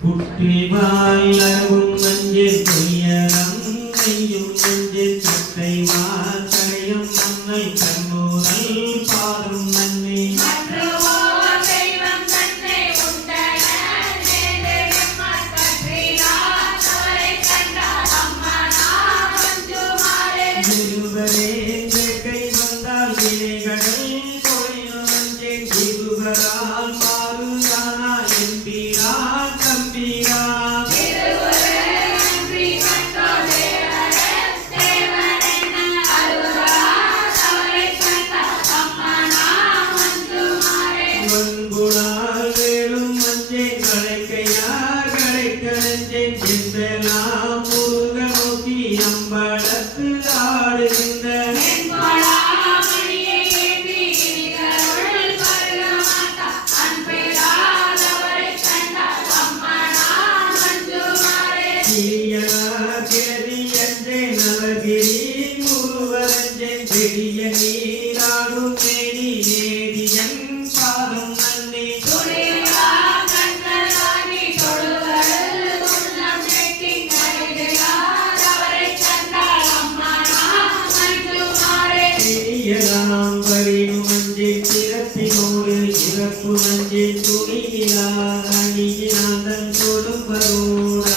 குட்டிவாயிலவும் மஞ்சள் பொய்யரம் நெய்யும் மஞ்சள் சட்டை மாத்தடையும் மண்ணை கண்ணூரல் பாரும் மண்ணை கை வந்தால் வினைகளை போயினும் மஞ்சள் இருவரால் மாறுதானா என்பீரா தம்பீரா வன்புணால் வேலும் மஞ்சள் களைக்கையார் களைக்கலஞ்சேன் என்பெல்லாம் முருக நோக்கி அம்பலத்து ஆடுகின்ற பெரிய நீராடும் மேனி நேரியன் பாதம் நன்னி நாம் வரினும் மஞ்சே பிறப்பினோடு இறப்பு மஞ்சே துணியிலா அணியினாந்தன் தொடும் பரோட